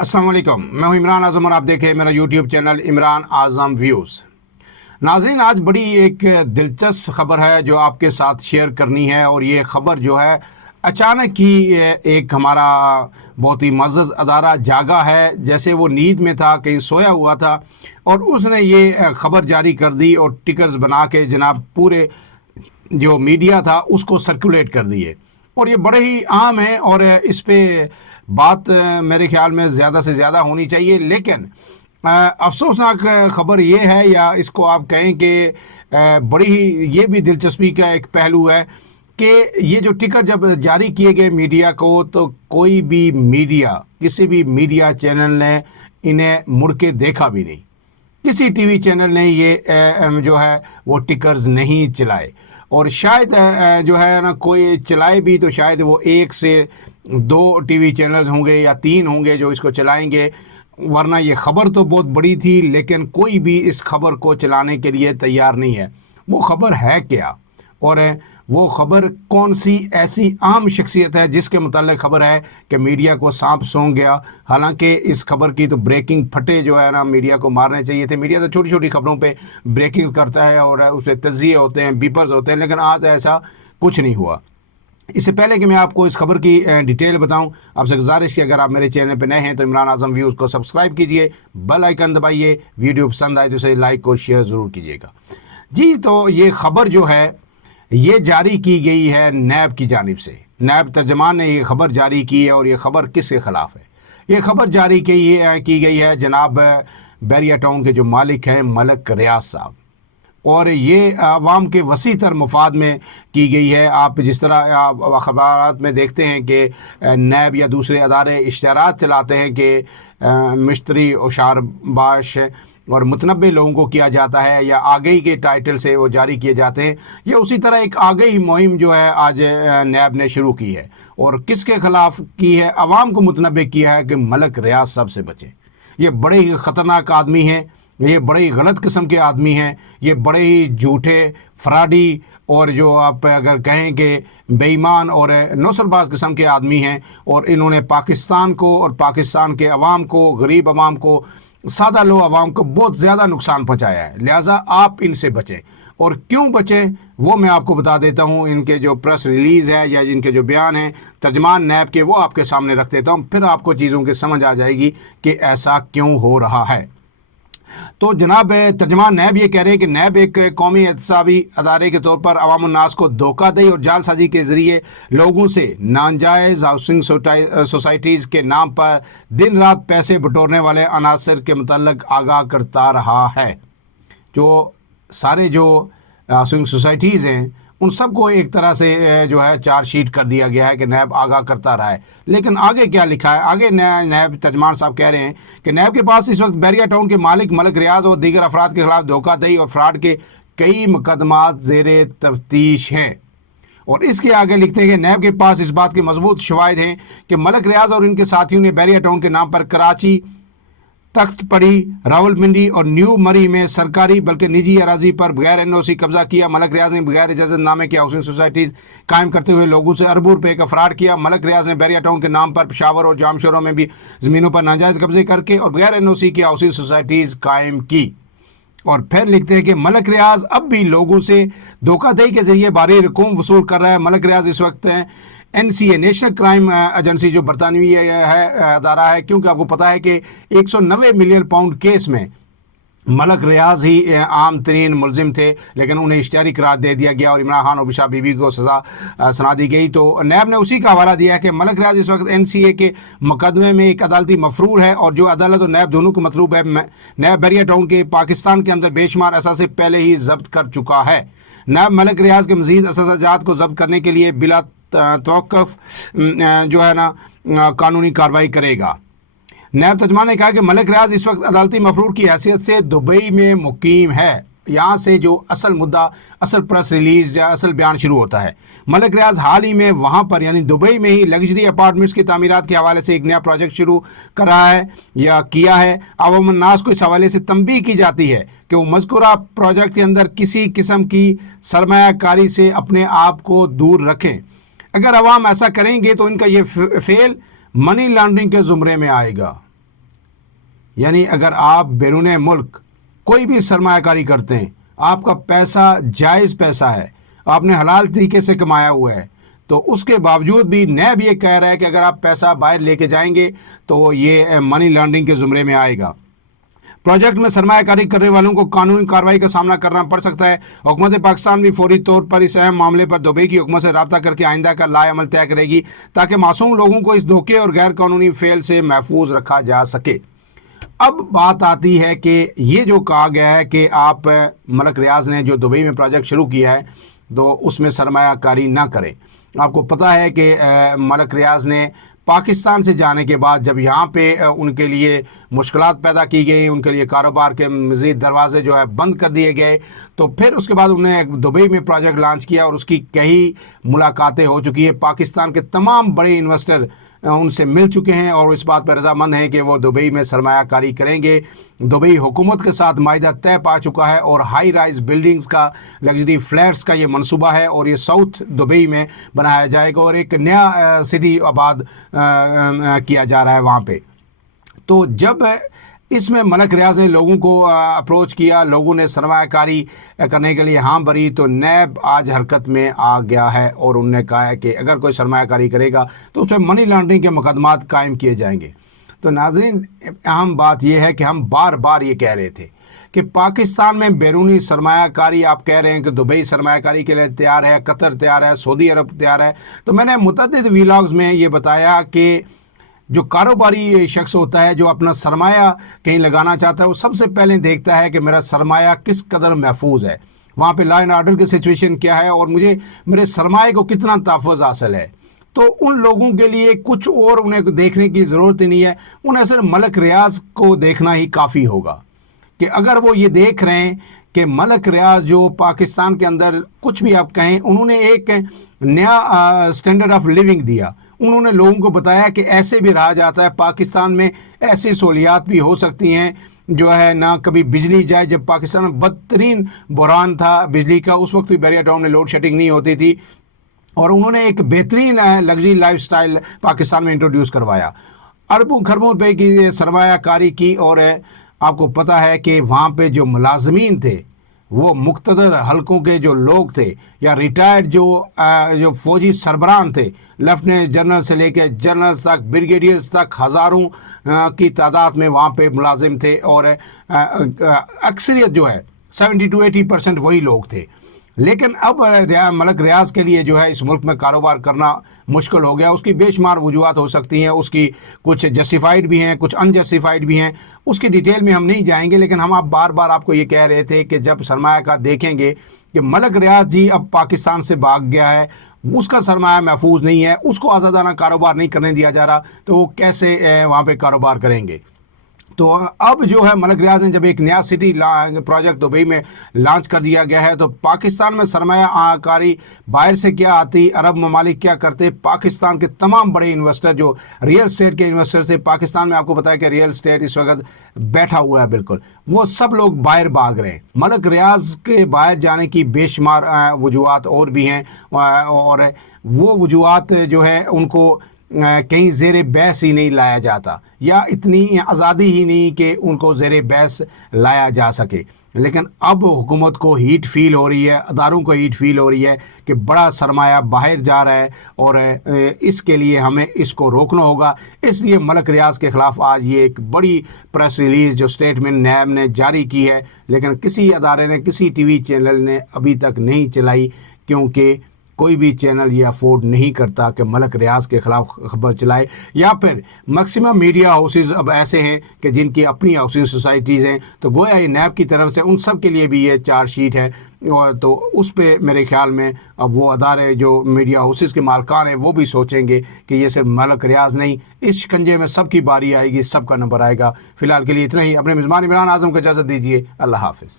अस्सलाम वालेकुम, मैं हूं इमरान आज़म और आप देख रहे हैं मेरा यूट्यूब चैनल इमरान आज़म व्यूज़। नाज़रीन, आज बड़ी एक दिलचस्प खबर है जो आपके साथ शेयर करनी है, और ये खबर जो है अचानक ही एक हमारा बहुत ही मज़्ज़ अदारा जागा है, जैसे वो नींद में था, कहीं सोया हुआ था, और उसने ये खबर जारी कर दी और टिकर्स बना के जनाब पूरे जो मीडिया था उसको सर्कुलेट कर दिए। और ये बड़े ही आम है और इस पे बात मेरे ख्याल में ज़्यादा से ज़्यादा होनी चाहिए। लेकिन अफसोसनाक ख़बर ये है, या इसको आप कहें कि बड़ी ही ये भी दिलचस्पी का एक पहलू है कि ये जो टिकर जब जारी किए गए मीडिया को, तो कोई भी मीडिया, किसी भी मीडिया चैनल ने इन्हें मुड़ के देखा भी नहीं। किसी टीवी चैनल ने ये जो है वो टिकर्स नहीं चलाए, और शायद जो है ना कोई चलाए भी तो शायद वो 1 से 2 टीवी चैनल्स होंगे या 3 होंगे जो इसको चलाएंगे, वरना ये ख़बर तो बहुत बड़ी थी। लेकिन कोई भी इस खबर को चलाने के लिए तैयार नहीं है। वो ख़बर है क्या, और वो ख़बर कौन सी ऐसी आम शख्सियत है जिसके मुताल्लिक़ ख़बर है कि मीडिया को सांप सूंघ गया। हालांकि इस खबर की तो ब्रेकिंग फटे जो है ना मीडिया को मारने चाहिए थे। मीडिया तो छोटी छोटी खबरों पे ब्रेकिंग्स करता है और उससे तज्ज़िये होते हैं, बीपर्स होते हैं, लेकिन आज ऐसा कुछ नहीं हुआ। इससे पहले कि मैं आपको इस खबर की डिटेल बताऊं, आपसे गुजारिश कि अगर आप मेरे चैनल पर नए हैं तो इमरान आज़म व्यूज़ को सब्सक्राइब कीजिए, बेल आइकन दबाइए, वीडियो पसंद आए तो इसे लाइक और शेयर ज़रूर कीजिएगा जी। तो ये खबर जो है ये जारी की गई है नैब की जानिब से। नैब तर्जमान ने ये खबर जारी की है, और ये खबर किसके ख़िलाफ़ है? ये खबर जारी की गई है जनाब बैरिया टाउन के जो मालिक हैं मलक रियाज साहब, और ये आवाम के वसी तर मुफाद में की गई है। आप जिस तरह अखबारात में देखते हैं कि नैब या दूसरे अदारे इश्तहारात चलाते हैं कि मिस्त्री औशारबाश और मुतनब्बे लोगों को किया जाता है, या आगही के टाइटल से वो जारी किए जाते हैं। ये उसी तरह एक आगही मुहिम जो है आज नैब ने शुरू की है, और किसके ख़िलाफ़ की है? आवाम को मुतनब्बे किया है कि मलक रियाज साहब से बचें। ये बड़े ही ख़तरनाक आदमी हैं, ये बड़े ही गलत किस्म के आदमी हैं, ये बड़े ही झूठे, फ्राडी, और जो आप अगर कहें कि बेईमान और नौसरबाज किस्म के आदमी हैं। और इन्होंने पाकिस्तान को और पाकिस्तान के अवाम को, गरीब अवाम को, सादा लो अवाम को बहुत ज़्यादा नुकसान पहुँचाया है। लिहाजा आप इनसे बचें, और क्यों बचें वो मैं आपको बता देता हूँ। इनके जो प्रेस रिलीज़ है या इनके जो बयान हैं तर्जमान नैब के, वो आपके सामने रख देता हूँ, फिर आपको चीज़ों की समझ आ जाएगी कि ऐसा क्यों हो रहा है। तो जनाब तर्जमान नैब ये कह रहे हैं कि नैब एक कौमी एहतसाबी अदारे के तौर पर अवाम उन्नास को धोखाधड़ी और जालसाजी के ज़रिए लोगों से नाजायज़ हाउसिंग सोसाइटीज़ के नाम पर दिन रात पैसे बटोरने वाले अनासर के मुतल्लिक़ आगाह करता रहा है। जो सारे जो हाउसिंग सोसाइटीज़ हैं उन सबको एक तरह से जो है चार्जशीट कर दिया गया है कि नैब आगाह करता रहा है। लेकिन आगे क्या लिखा है? आगे नैब तर्जमान साहब कह रहे हैं कि नैब के पास इस वक्त बैरिया टाउन के मालिक मलक रियाज और दीगर अफराद के खिलाफ धोखाधड़ी और फ्रॉड के कई मुकदमात ज़ेरे तफ्तीश हैं। और इसके आगे लिखते हैं कि नैब के पास इस बात के मजबूत शवाहिद हैं कि मलक रियाज और इनके साथियों ने बैरिया टाउन के नाम पर कराची, तख्त पड़ी, रावलपिंडी और न्यू मरी में सरकारी बल्कि निजी अराजी पर बगैर एनओसी कब्जा किया। मलक रियाज ने बगैर इजाज़त नामे की हाउसिंग सोसाइटीज़ कायम करते हुए लोगों से अरबों रुपये का फ्रॉड किया। मलक रियाज ने बैरिया टाउन के नाम पर पेशावर और जामशोरों में भी ज़मीनों पर नाजायज़ कब्जे करके और बगैर एनओसी की हाउसिंग सोसाइटीज़ कायम की। और फिर लिखते हैं कि मलक रियाज अब भी लोगों से धोखाधड़ी के जरिए भारी रकूम वसूल कर रहा है। मलक रियाज इस वक्त NCA नेशनल क्राइम एजेंसी जो बरतानवी है अदारा है, क्योंकि आपको पता है कि 190 मिलियन पाउंड केस में मलक रियाज ही आम तरीन मुलजिम थे, लेकिन उन्हें इश्तिहारी करार दे दिया गया और इमरान खान और बिशा बीबी को सज़ा सुना दी गई। तो नैब ने उसी का हवाला दिया है कि मलक रियाज इस वक्त NCA के मुकदमे में एक अदालती मफरूर है, और जो अदालत और नैब दोनों को मतलूब है। नैब बैरिया टाउन के पाकिस्तान के अंदर बेशुमार असासे पहले ही जब्त कर चुका है। नैब मलक रियाज के मज़ीद असाजात को जब्त करने के लिए बिला तौक़ुफ़ जो है ना कानूनी कार्रवाई करेगा। नैब तर्जमान ने कहा कि मलक रियाज इस वक्त अदालती मफरूर की हैसियत से दुबई में मुकीम है। यहाँ से जो असल मुद्दा, असल प्रेस रिलीज़ या असल बयान शुरू होता है। मलक रियाज हाल ही में वहाँ पर यानी दुबई में ही लग्जरी अपार्टमेंट्स की तामीरात के हवाले से एक नया प्रोजेक्ट शुरू कर रहा है या किया है। अवाम उन्नास को इस हवाले से तंबीह की जाती है कि वो मज़कूरा प्रोजेक्ट के अंदर किसी किस्म की सरमायाकारी से अपने आप को दूर रखें। अगर अवाम ऐसा करेंगे तो इनका ये फेल मनी लॉन्ड्रिंग के ज़ुमरे में आएगा। یعنی اگر آپ بیرون ملک کوئی بھی سرمایہ کاری کرتے ہیں، آپ کا پیسہ جائز پیسہ ہے، آپ نے حلال طریقے سے کمایا ہوا ہے، تو اس کے باوجود بھی نیب یہ کہہ رہا ہے کہ اگر آپ پیسہ باہر لے کے جائیں گے تو یہ منی لانڈرنگ کے زمرے میں آئے گا۔ پروجیکٹ میں سرمایہ کاری کرنے والوں کو قانونی کارروائی کا سامنا کرنا پڑ سکتا ہے۔ حکومت پاکستان بھی فوری طور پر اس اہم معاملے پر دبئی کی حکومت سے رابطہ کر کے آئندہ کا لائحہ عمل طے کرے گی تاکہ معصوم لوگوں کو اس دھوکے اور غیر قانونی فعل سے محفوظ رکھا جا سکے۔ اب بات آتی ہے کہ یہ جو کہا گیا ہے کہ آپ ملک ریاض نے جو دبئی میں پروجیکٹ شروع کیا ہے تو اس میں سرمایہ کاری نہ کریں۔ آپ کو پتہ ہے کہ ملک ریاض نے پاکستان سے جانے کے بعد جب یہاں پہ ان کے لیے مشکلات پیدا کی گئی، ان کے لیے کاروبار کے مزید دروازے جو ہے بند کر دیے گئے، تو پھر اس کے بعد انہوں نے دبئی میں پروجیکٹ لانچ کیا اور اس کی کئی ملاقاتیں ہو چکی ہیں۔ پاکستان کے تمام بڑے انویسٹر ان سے مل چکے ہیں اور اس بات پر رضامند ہیں کہ وہ دبئی میں سرمایہ کاری کریں گے۔ دبئی حکومت کے ساتھ معاہدہ طے پا چکا ہے اور ہائی رائز بلڈنگز کا، لگژری فلیٹس کا یہ منصوبہ ہے اور یہ ساؤتھ دبئی میں بنایا جائے گا اور ایک نیا سٹی آباد کیا جا رہا ہے وہاں پہ۔ تو جب اس میں ملک ریاض نے لوگوں کو اپروچ کیا، لوگوں نے سرمایہ کاری کرنے کے لیے ہاں بھری، تو نیب آج حرکت میں آ گیا ہے اور انہوں نے کہا ہے کہ اگر کوئی سرمایہ کاری کرے گا تو اس میں منی لانڈرنگ کے مقدمات قائم کیے جائیں گے۔ تو ناظرین، اہم بات یہ ہے کہ ہم بار بار یہ کہہ رہے تھے کہ پاکستان میں بیرونی سرمایہ کاری، آپ کہہ رہے ہیں کہ دبئی سرمایہ کاری کے لیے تیار ہے، قطر تیار ہے، سعودی عرب تیار ہے، تو میں نے متعدد ویلاگز میں یہ بتایا کہ جو کاروباری شخص ہوتا ہے جو اپنا سرمایہ کہیں لگانا چاہتا ہے، وہ سب سے پہلے دیکھتا ہے کہ میرا سرمایہ کس قدر محفوظ ہے، وہاں پہ لا اینڈ آرڈر کی سچویشن کیا ہے اور مجھے میرے سرمایہ کو کتنا تحفظ حاصل ہے۔ تو ان لوگوں کے لیے کچھ اور انہیں دیکھنے کی ضرورت ہی نہیں ہے، انہیں صرف ملک ریاض کو دیکھنا ہی کافی ہوگا کہ اگر وہ یہ دیکھ رہے ہیں کہ ملک ریاض جو پاکستان کے اندر کچھ بھی آپ کہیں، انہوں نے ایک نیا سٹینڈرڈ آف لیونگ دیا، انہوں نے لوگوں کو بتایا کہ ایسے بھی رہا جاتا ہے، پاکستان میں ایسی سہولیات بھی ہو سکتی ہیں جو ہے نہ کبھی بجلی جائے۔ جب پاکستان میں بدترین بحران تھا بجلی کا، اس وقت بھی بیریا ٹاؤن میں لوڈ شیڈنگ نہیں ہوتی تھی اور انہوں نے ایک بہترین لگژری لائف سٹائل پاکستان میں انٹروڈیوس کروایا، اربوں خربوں روپے کی سرمایہ کاری کی۔ اور آپ کو پتہ ہے کہ وہاں پہ جو ملازمین تھے وہ مقتدر حلقوں کے جو لوگ تھے یا ریٹائرڈ جو فوجی سربراہ تھے، لیفٹیننٹ جنرل سے لے کے جنرل تک، بریگیڈیئرز تک، ہزاروں کی تعداد میں وہاں پہ ملازم تھے اور اکثریت جو ہے 70 to 80% وہی لوگ تھے۔ لیکن اب ملک ریاض کے لیے جو ہے اس ملک میں کاروبار کرنا مشکل ہو گیا۔ اس کی بے شمار وجوہات ہو سکتی ہیں، اس کی کچھ جسٹیفائڈ بھی ہیں، کچھ انجسٹیفائڈ بھی ہیں، اس کی ڈیٹیل میں ہم نہیں جائیں گے، لیکن ہم بار بار آپ کو یہ کہہ رہے تھے کہ جب سرمایہ کار دیکھیں گے کہ ملک ریاض جی اب پاکستان سے بھاگ گیا ہے، اس کا سرمایہ محفوظ نہیں ہے، اس کو آزادانہ کاروبار نہیں کرنے دیا جا رہا، تو وہ کیسے وہاں پہ کاروبار کریں گے؟ تو اب جو ہے ملک ریاض نے جب ایک نیا سٹی پروجیکٹ دبئی میں لانچ کر دیا گیا ہے، تو پاکستان میں سرمایہ کاری باہر سے کیا آتی، عرب ممالک کیا کرتے، پاکستان کے تمام بڑے انویسٹر جو ریئل اسٹیٹ کے انویسٹر تھے، پاکستان میں آپ کو پتا ہے کہ ریئل اسٹیٹ اس وقت بیٹھا ہوا ہے بالکل، وہ سب لوگ باہر بھاگ رہے ہیں۔ ملک ریاض کے باہر جانے کی بے شمار وجوہات اور بھی ہیں اور وہ وجوہات جو ہیں ان کو کہیں زیر بحث ہی نہیں لایا جاتا یا اتنی آزادی ہی نہیں کہ ان کو زیر بحث لایا جا سکے۔ لیکن اب حکومت کو ہیٹ فیل ہو رہی ہے، اداروں کو ہیٹ فیل ہو رہی ہے کہ بڑا سرمایہ باہر جا رہا ہے اور اس کے لیے ہمیں اس کو روکنا ہوگا۔ اس لیے ملک ریاض کے خلاف آج یہ ایک بڑی پریس ریلیز جو اسٹیٹمنٹ نیب نے جاری کی ہے، لیکن کسی ادارے نے، کسی ٹی وی چینل نے ابھی تک نہیں چلائی، کیونکہ کوئی بھی چینل یہ افورڈ نہیں کرتا کہ ملک ریاض کے خلاف خبر چلائے، یا پھر میکسیمم میڈیا ہاؤسز اب ایسے ہیں کہ جن کی اپنی ہاؤسنگ سوسائٹیز ہیں، تو گویا یہ نیب کی طرف سے ان سب کے لیے بھی یہ چارج شیٹ ہے، تو اس پہ میرے خیال میں اب وہ ادارے جو میڈیا ہاؤسز کے مالکان ہیں وہ بھی سوچیں گے کہ یہ صرف ملک ریاض نہیں، اس شکنجے میں سب کی باری آئے گی، سب کا نمبر آئے گا۔ فی الحال کے لیے اتنا ہی، اپنے میزبان عمران اعظم کو اجازت دیجیے، اللہ حافظ۔